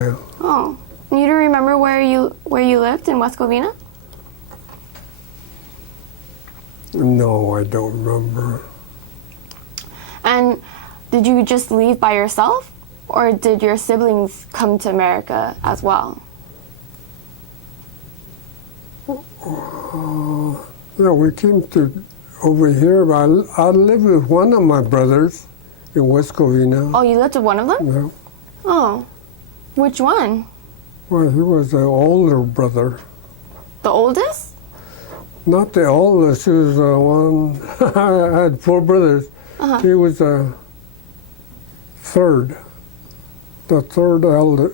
Oh, you don't remember where you lived in West Covina? No, I don't remember. And did you just leave by yourself, or did your siblings come to America as well? Yeah, we came to over here. I lived with one of my brothers in West Covina. Oh, you lived with one of them? Yeah. Oh, which one? Well, he was the older brother. The oldest? Not the oldest. He was the one. I had four brothers. Uh-huh. He was the third. The third elder.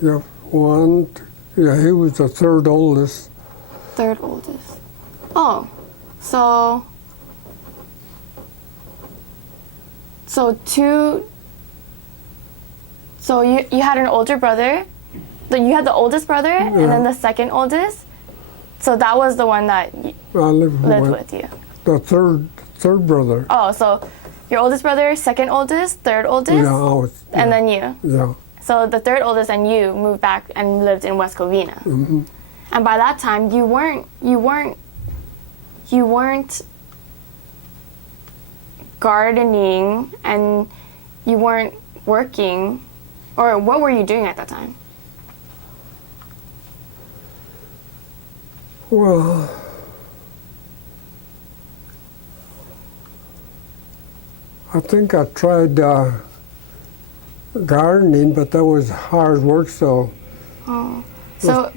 Yeah, one. Yeah, he was the third oldest. Third oldest. Oh, so two. So you had an older brother. You had the oldest brother, and then the second oldest. So that was the one that I lived with you. The third brother. Oh, so your oldest brother, second oldest, third oldest, Yeah, and then you. Yeah. So the third oldest and you moved back and lived in West Covina. Mm-hmm. And by that time, you weren't gardening, and you weren't working, or what were you doing at that time? Well, I think I tried gardening, but that was hard work, so Oh, so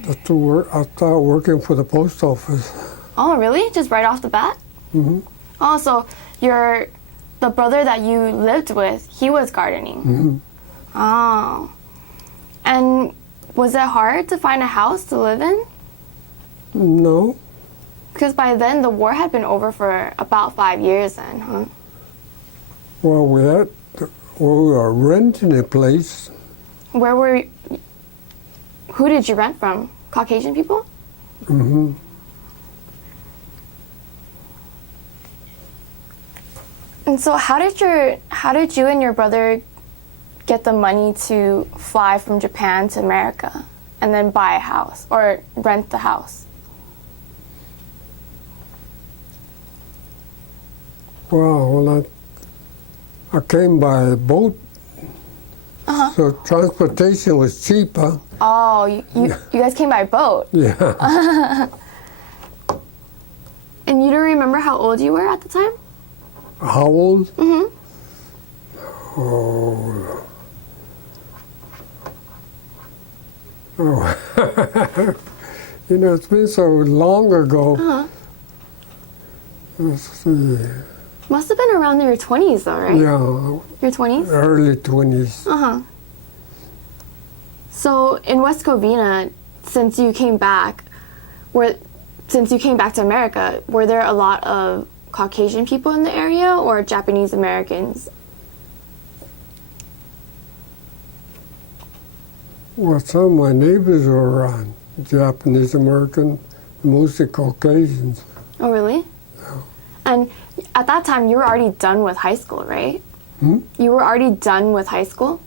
I started working for the post office. oh really? Just right off the bat? Mm-hmm. Oh, so the brother that you lived with, he was gardening. Mm-hmm. Oh, and was it hard to find a house to live in? No. Because by then the war had been over for about 5 years then, huh? Well, we were renting a place. Who did you rent from? Caucasian people? Mm-hmm. And so how did you and your brother get the money to fly from Japan to America and then buy a house or rent the house? Well, I came by boat, so transportation was cheaper. Oh, you guys came by boat. Yeah. And you don't remember how old you were at the time? How old? Mm-hmm. Oh. It's been so long ago. Uh-huh. Let's see. Must have been around your 20s though, right? Yeah, Your 20s? early 20s. Uh-huh. So in West Covina, since you came back to America, were there a lot of Caucasian people in the area or Japanese Americans? Well, some of my neighbors were Japanese American, mostly Caucasians. Oh, really? Yeah. And at that time, you were already done with high school, right? Hmm? You were already done with high school?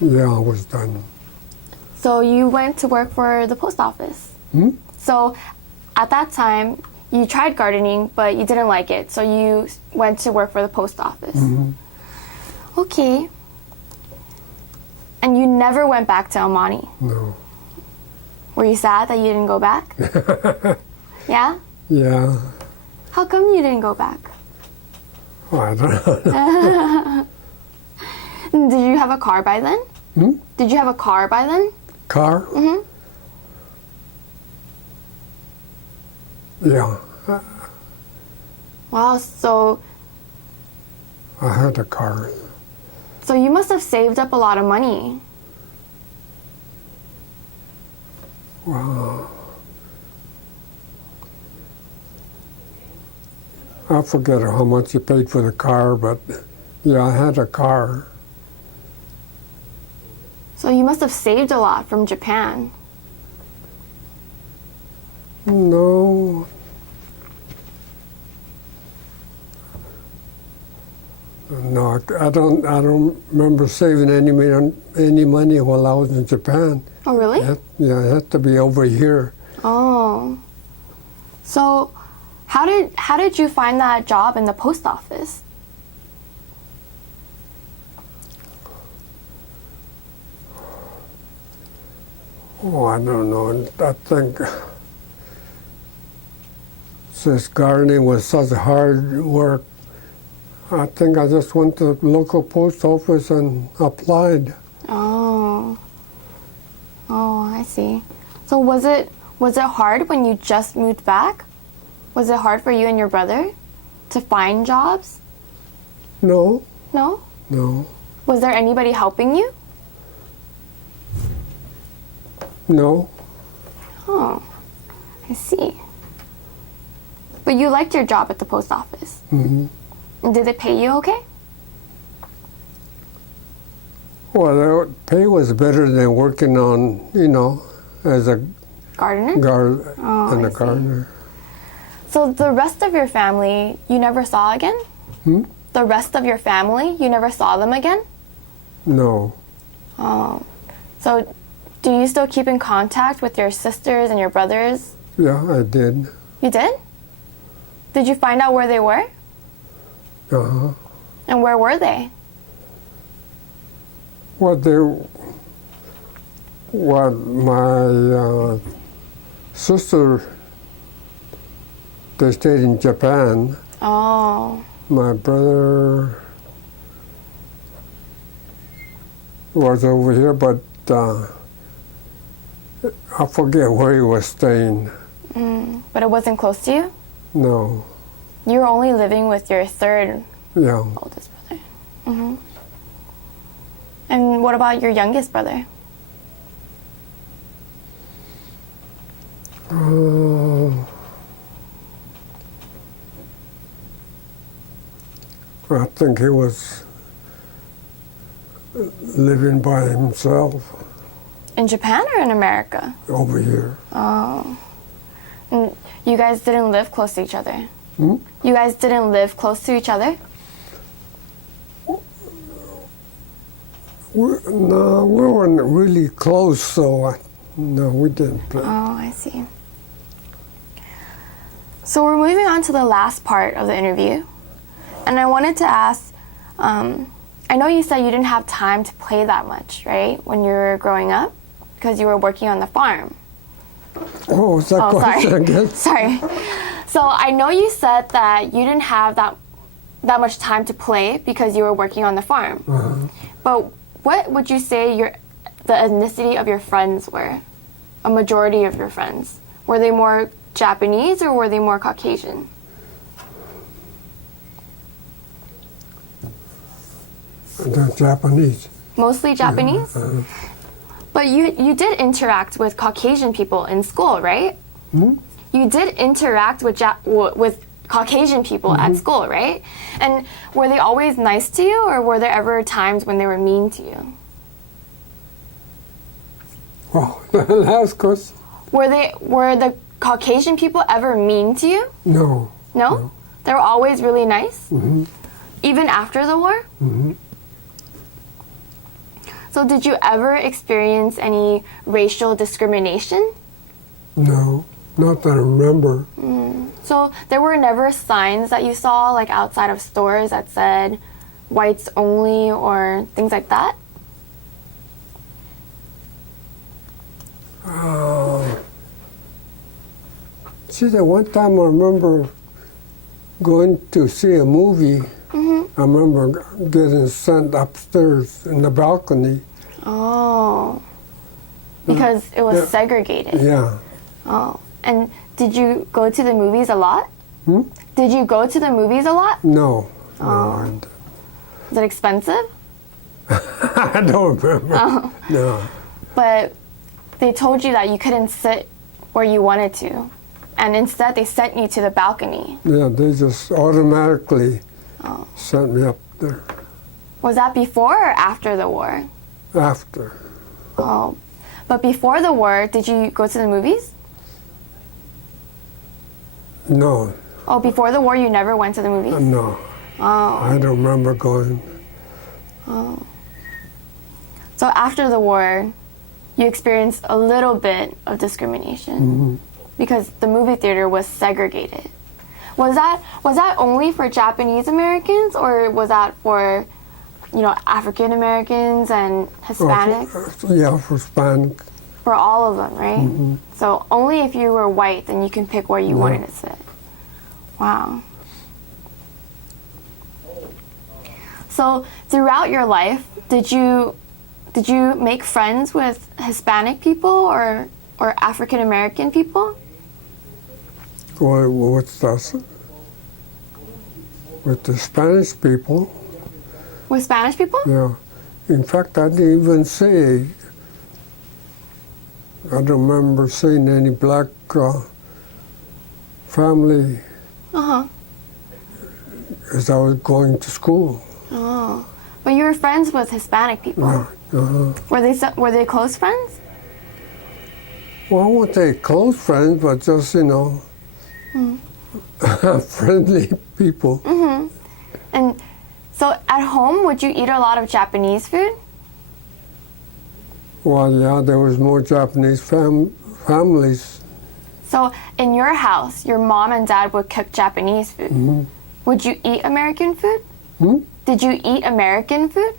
Yeah, I was done. So you went to work for the post office. Hmm? So at that time, you tried gardening, but you didn't like it. So you went to work for the post office. Mm-hmm. Okay. And you never went back to Almani? No. Were you sad that you didn't go back? Yeah? Yeah. How come you didn't go back? Oh, I don't know. Did you have a car by then? Hmm? Did you have a car by then? Car? Mm-hmm. Yeah. Wow, so I had a car. you must have saved up a lot of money. Wow. I forget how much you paid for the car, but yeah, I had a car. So you must have saved a lot from Japan. No. no, I don't remember saving any money while I was in Japan. Oh, really? Yeah, it had to be over here. Oh. So, how did you find that job in the post office? Oh, I don't know. I think since gardening was such hard work, I think I just went to the local post office and applied. Oh. Oh, I see. So was it hard when you just moved back? Was it hard for you and your brother to find jobs? No, No? no, Was there anybody helping you? no. Oh, I see. But you liked your job at the post office. Hmm. Did it pay you okay? Well, the pay was better than working on, as a Gardener? Oh, I see. gardener. So the rest of your family you never saw again? Hmm? The rest of your family, you never saw them again? No. Oh. So do you still keep in contact with your sisters and your brothers? Yeah, I did. You did? Did you find out where they were? Uh-huh. And where were they? What my sister, they stayed in Japan. Oh. My brother was over here, but I forget where he was staying. But it wasn't close to you? No. You were only living with your third Yeah. oldest brother. Mm-hmm. And what about your youngest brother? I think he was living by himself In Japan or in America? over here. Oh. And you guys didn't live close to each other? Hmm? You guys didn't live close to each other? No, we weren't really close, so no, we didn't play. Oh, I see. So we're moving on to the last part of the interview. And I wanted to ask, I know you said you didn't have time to play that much, right, when you were growing up, because you were working on the farm. What was that question sorry. again? Sorry. So I know you said that you didn't have that much time to play because you were working on the farm. Uh-huh. But what would you say the ethnicity of your friends were? A majority of your friends. Were they more Japanese or were they more Caucasian? They're Japanese. Mostly Japanese? Uh-huh. But you did interact with Caucasian people in school, right? Hmm? You did interact with Caucasian people at school, right? And were they always nice to you, or were there ever times when they were mean to you? Well, last question. Were the Caucasian people ever mean to you? No. No? They were always really nice? Mm-hmm. Even after the war? Mm-hmm. So did you ever experience any racial discrimination? No, not that I remember. So there were never signs that you saw, like outside of stores, that said whites only or things like that? See, that one time I remember going to see a movie. I remember getting sent upstairs in the balcony. Oh. Because it was segregated. Yeah. Oh. And did you go to the movies a lot? Hmm? Did you go to the movies a lot? No. Oh. Was it expensive? I don't remember. Oh. No. But they told you that you couldn't sit where you wanted to. And instead they sent you to the balcony. Yeah, they just automatically sent me up there. Was that before or after the war? After. Oh. But before the war, did you go to the movies? No. Oh, before the war you never went to the movies? No. Oh. I don't remember going. Oh. So after the war, you experienced a little bit of discrimination because the movie theater was segregated. Was that only for Japanese Americans, or was that for, African Americans and Hispanics? For Hispanic. For all of them, right? So only if you were white, then you can pick where you wanted to sit. Wow. So throughout your life, did you make friends with Hispanic people or African American people? What's that? With the Spanish people. With Spanish people? Yeah. In fact, I didn't even say. I don't remember seeing any black family as I was going to school. Oh, but you were friends with Hispanic people. Yeah. Were they close friends? Well, I won't say close friends, but just friendly people. And so at home, would you eat a lot of Japanese food? Well, yeah, there was more Japanese families. So in your house, your mom and dad would cook Japanese food. Would you eat American food? Did you eat American food?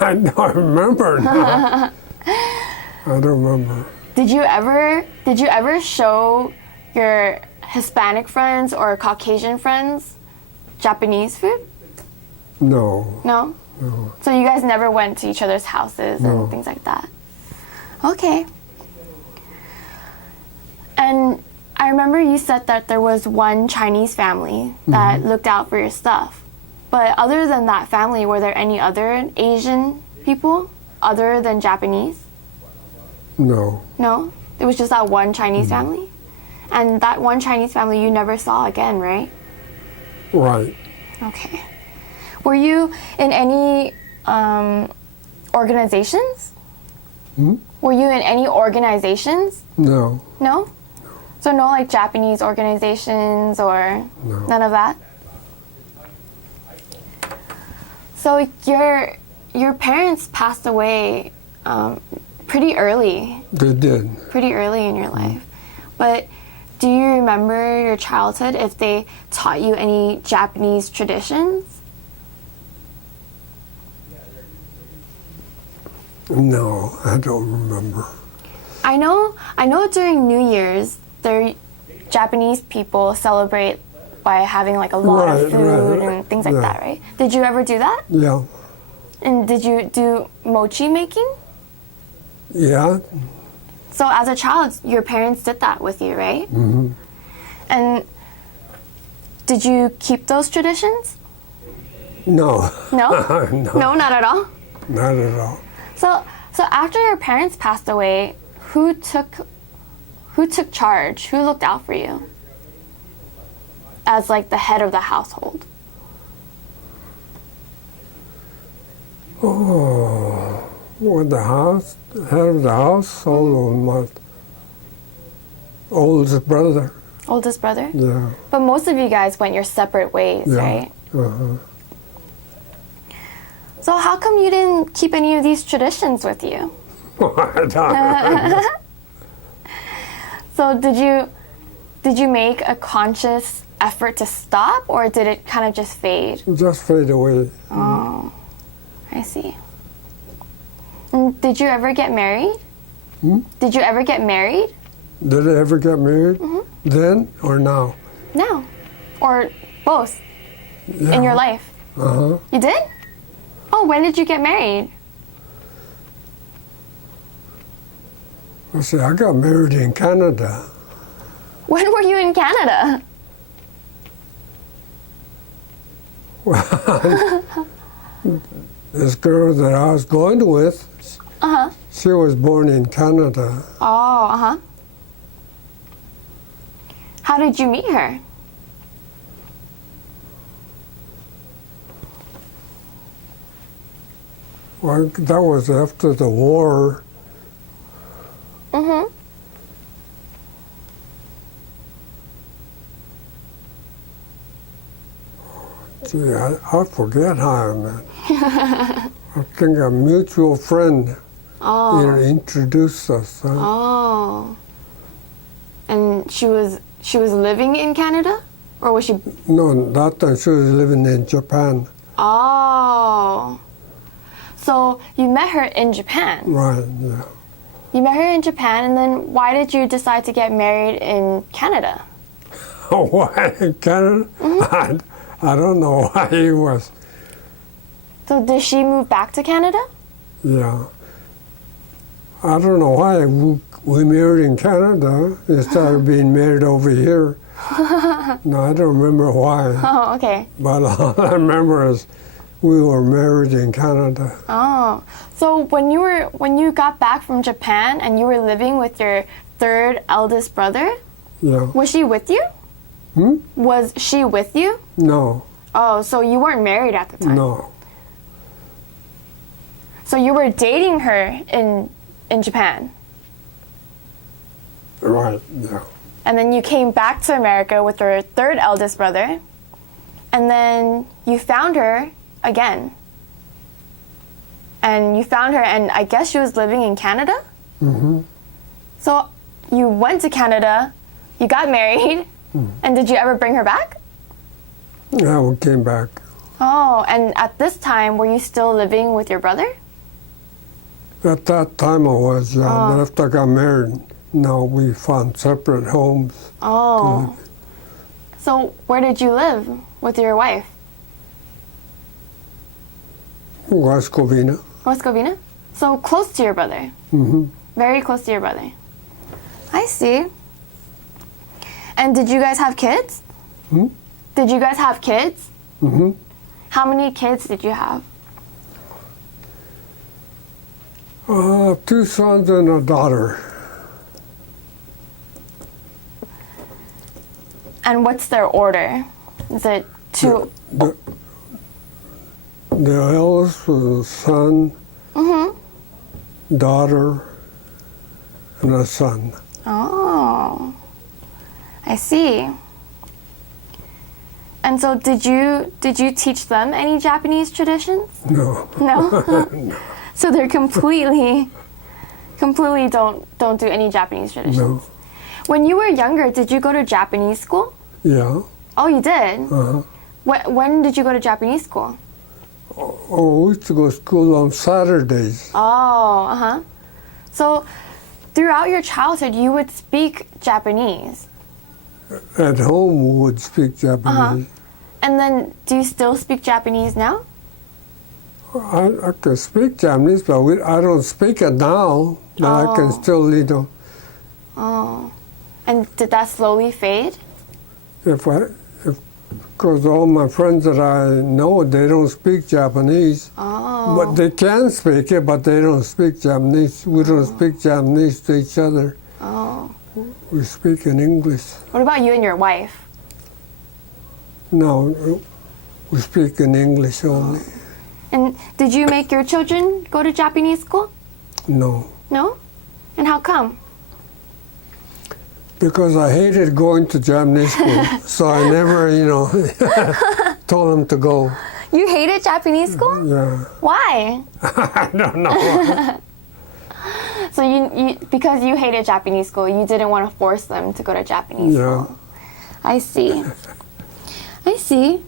I don't remember now. I don't remember. Did you ever show your Hispanic friends or Caucasian friends Japanese food? No. No? No. So you guys never went to each other's houses No. and things like that? Okay. And I remember you said that there was one Chinese family that looked out for your stuff. But other than that family, were there any other Asian people other than Japanese? No. No? It was just that one Chinese family? And that one Chinese family you never saw again, right? Right. Okay. Were you in any organizations? Were you in any organizations? No. No? So no like Japanese organizations or none of that? So your parents passed away pretty early. They did. Pretty early in your life. But do you remember your childhood if they taught you any Japanese traditions? No, I don't remember. I know during New Year's, Japanese people celebrate by having like a lot of food and things like that, right? Did you ever do that? Yeah. And did you do mochi making? Yeah. So as a child, your parents did that with you, right? And did you keep those traditions? No. No? No. No, not at all? Not at all. So after your parents passed away, who took charge? Who looked out for you as like the head of the household? Oh, with the house, head of the household, my oldest brother. Oldest brother? Yeah. But most of you guys went your separate ways, right? So how come you didn't keep any of these traditions with you? I don't know. So did you make a conscious effort to stop, or did it kind of just fade? Just fade away. Oh, I see. And did you ever get married? Did you ever get married? Did I ever get married? Then or now? No. Or both in your life? You did? Oh, when did you get married? I said, I got married in Canada. When were you in Canada? This girl that I was going with, she was born in Canada. Oh, How did you meet her? Well, that was after the war. Gee, I forget how I met. I think a mutual friend introduced us. Oh. And she was living in Canada? Or was she... No, that time she was living in Japan. Oh. So you met her in Japan? Right, yeah. You met her in Japan, and then why did you decide to get married in Canada? Oh, why in Canada? I don't know why he was. So did she move back to Canada? Yeah. I don't know why we married in Canada instead of being married over here. No, I don't remember why. Oh, okay. But all I remember is we were married in Canada. Oh, so when you got back from Japan and you were living with your third eldest brother, Yeah. was she with you? Was she with you? No, Oh, so you weren't married at the time. no. So you were dating her in Japan, Right, yeah. and then you came back to America with your third eldest brother, and then you found her again. And you found her, and I guess she was living in Canada? Mm-hmm. So you went to Canada, you got married, and did you ever bring her back? Yeah, we came back. Oh, and at this time, were you still living with your brother? At that time I was, yeah. Oh. But after I got married, no, we found separate homes. Oh. So where did you live with your wife? West Covina. West Covina? So close to your brother. Mm-hmm. Very close to your brother. I see. And did you guys have kids? Did you guys have kids? Mm-hmm. How many kids did you have? 2 sons and a daughter. And what's their order? Is it two? The eldest was a son, daughter, and a son. Oh, I see. And so did you teach them any Japanese traditions? No. No? So they're completely don't do any Japanese traditions. No. When you were younger, did you go to Japanese school? Yeah. Oh, you did? Uh-huh. When did you go to Japanese school? Oh, we used to go to school on Saturdays. Oh, uh-huh. So throughout your childhood, you would speak Japanese. At home, we would speak Japanese. And then, do you still speak Japanese now? I can speak Japanese, but I don't speak it now. But I can still, Oh. And did that slowly fade? Because all my friends that I know, they don't speak Japanese. Oh. But they can speak it, but they don't speak Japanese. We don't speak Japanese to each other. Oh. We speak in English. What about you and your wife? No, we speak in English only. And did you make your children go to Japanese school? No. No? And how come? Because I hated going to Japanese school, so I never, told them to go. You hated Japanese school? Yeah. Why? I don't know. So you because you hated Japanese school, you didn't want to force them to go to Japanese Yeah. school. I see. I see.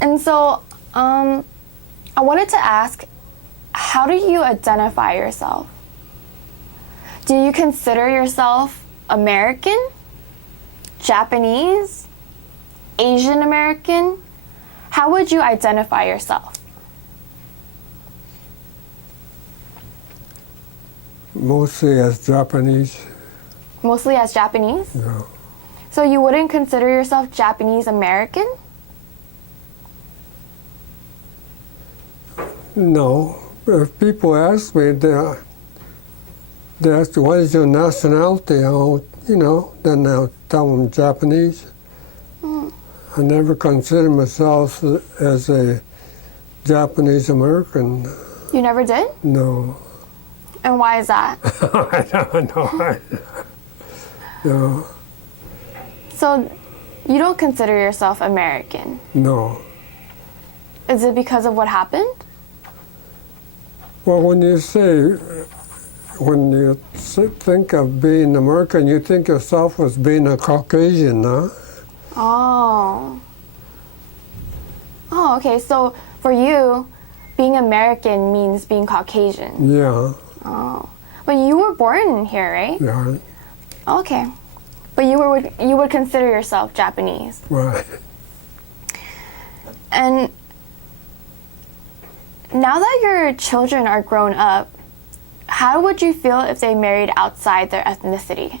And so, I wanted to ask, how do you identify yourself? Do you consider yourself American, Japanese, Asian American? How would you identify yourself? Mostly as Japanese. Mostly as Japanese? Yeah. So you wouldn't consider yourself Japanese American? No. If people ask me, they ask, what is your nationality? Then I'll tell them Japanese. I never consider myself as a Japanese American. You never did? No. And why is that? I don't know. No. So you don't consider yourself American? No. Is it because of what happened? Well, when you think of being American, you think yourself as being a Caucasian, huh? Oh. Oh, okay. So for you, being American means being Caucasian. Yeah, Oh. But you were born here, right? yeah, Okay. But you would consider yourself Japanese. right. And now that your children are grown up, how would you feel if they married outside their ethnicity?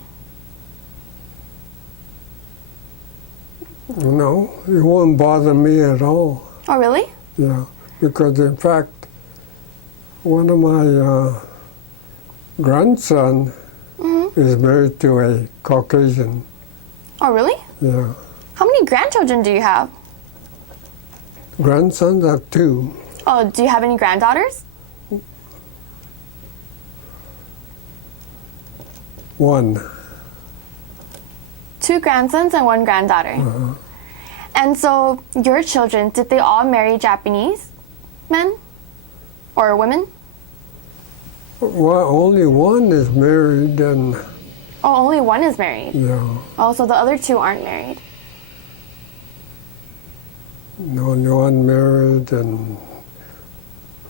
No, it won't bother me at all. Oh, really? Yeah, because in fact, one of my grandson is married to a Caucasian. Oh, really? Yeah, How many grandchildren do you have? grandsons have two. Oh, do you have any granddaughters? One. 2 grandsons and 1 granddaughter. And so your children, did they all marry Japanese men or women? Well, only one is married, and Oh, only 1 is married. yeah, Oh, so the other 2 aren't married. only one married, and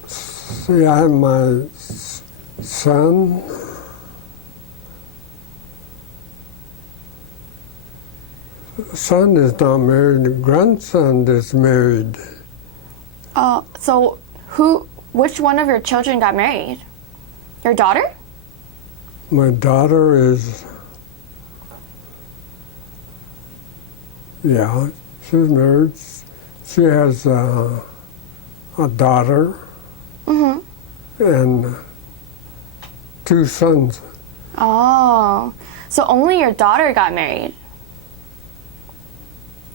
see, I have my son. Son is not married. Grandson is married. Oh, so which one of your children got married? Your daughter? My daughter is, yeah, she's married. She has a daughter and 2 sons. Oh, so only your daughter got married.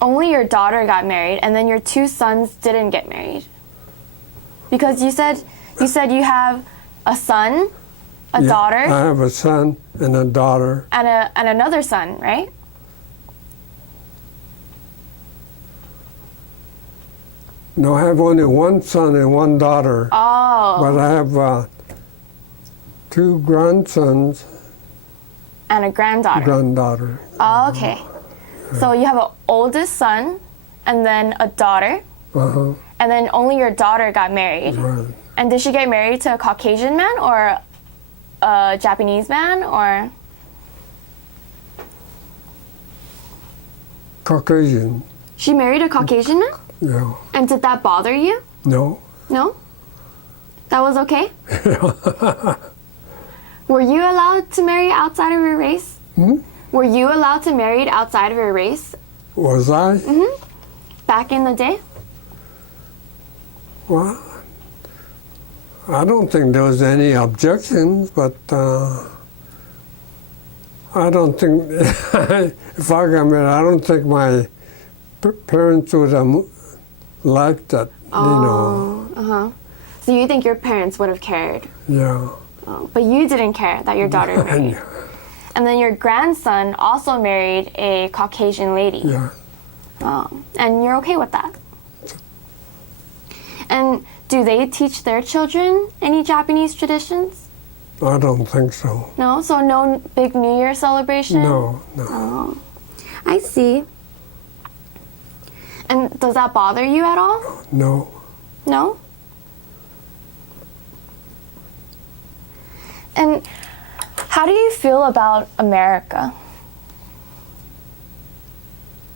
Only your daughter got married, and then your 2 sons didn't get married. Because you said you have a son, a Yeah, daughter, I have a son and a daughter. and another son, right? No, I have only 1 son and 1 daughter. Oh, But I have 2 grandsons, and a granddaughter. granddaughter. Oh, okay. So you have an oldest son, and then a daughter, Uh-huh, and then only your daughter got married. right. And did she get married to a Caucasian man or a Japanese man, or? Caucasian, She married a Caucasian man? yeah. And did that bother you? No, No? That was okay? Were you allowed to marry outside of your race? Were you allowed to marry outside of your race was I? back in the day? Well, I don't think there was any objections, but I don't think, if I got married, I don't think my parents would have liked that, you know. Uh-huh. So you think your parents would have cared? Yeah. Oh, but you didn't care that your daughter married. And then your grandson also married a Caucasian lady. Yeah. Oh, and you're okay with that? And do they teach their children any Japanese traditions? I don't think so. No? So no big New Year celebration? No, no. Oh, I see. And does that bother you at all? No. No? And how do you feel about America?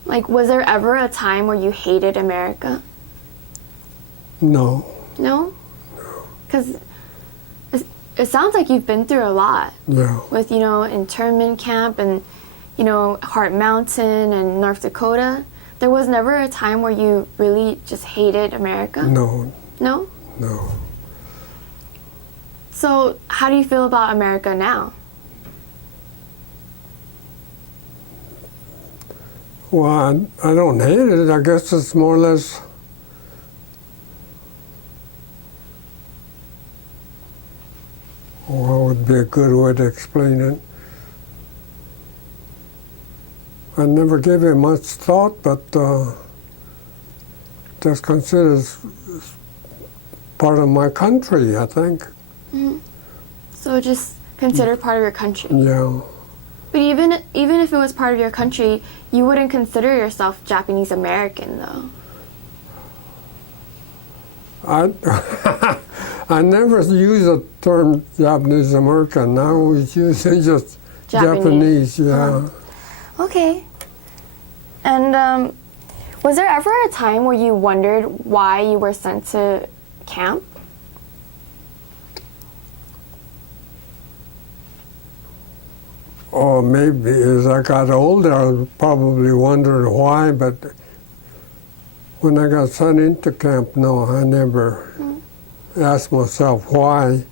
Like, was there ever a time where you hated America? No. No? Because it sounds like you've been through a lot Yeah. with, internment camp and, Heart Mountain and North Dakota. There was never a time where you really just hated America? No. No? No. So, how do you feel about America now? Well, I don't hate it. I guess it's more or less what would be a good way to explain it. I never gave it much thought, but that's considered part of my country, I think. So just considered part of your country. Yeah. But even if it was part of your country, you wouldn't consider yourself Japanese American, though. I never use the term Japanese American. I always use it just Japanese. Yeah. Okay. And was there ever a time where you wondered why you were sent to camp? Or maybe as I got older, I probably wondered why, but when I got sent into camp, no, I never asked myself why.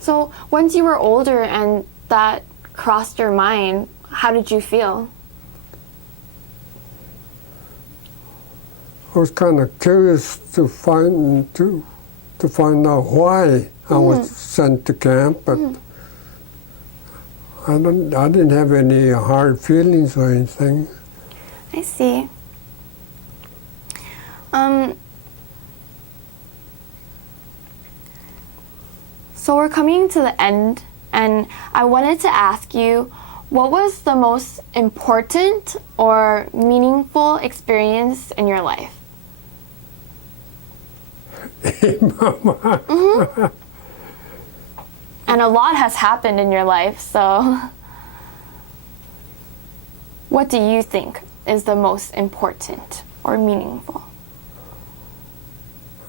So once you were older and that crossed your mind, how did you feel? I was kind of curious to find out why I was sent to camp, but I didn't have any hard feelings or anything. I see. So we're coming to the end, and I wanted to ask you, what was the most important or meaningful experience in your life? And a lot has happened in your life, so what do you think is the most important or meaningful?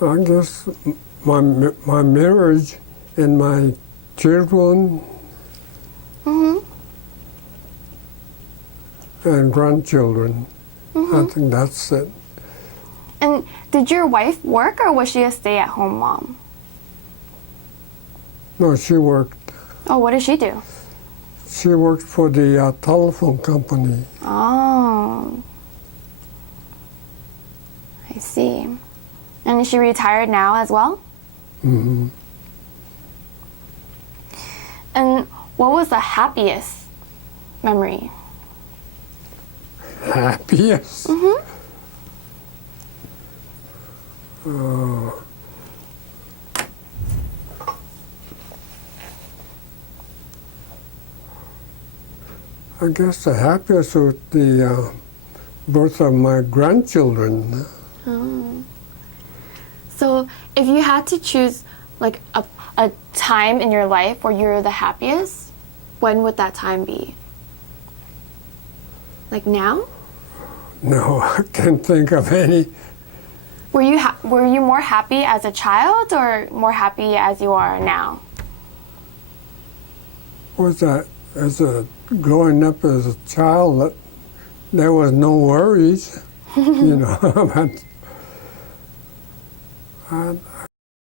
I guess my marriage and my children and grandchildren. I think that's it. And did your wife work, or was she a stay-at-home mom? No, she worked. Oh, what did she do? She worked for the telephone company. Oh, I see. And is she retired now as well? Mm-hmm. And what was the happiest memory? Happiest? I guess the happiest was the birth of my grandchildren. Oh. So if you had to choose like a time in your life where you're the happiest, when would that time be? Like now? No, I can't think of any. Were you more happy as a child or more happy as you are now? Was that growing up as a child? There was no worries, you know. But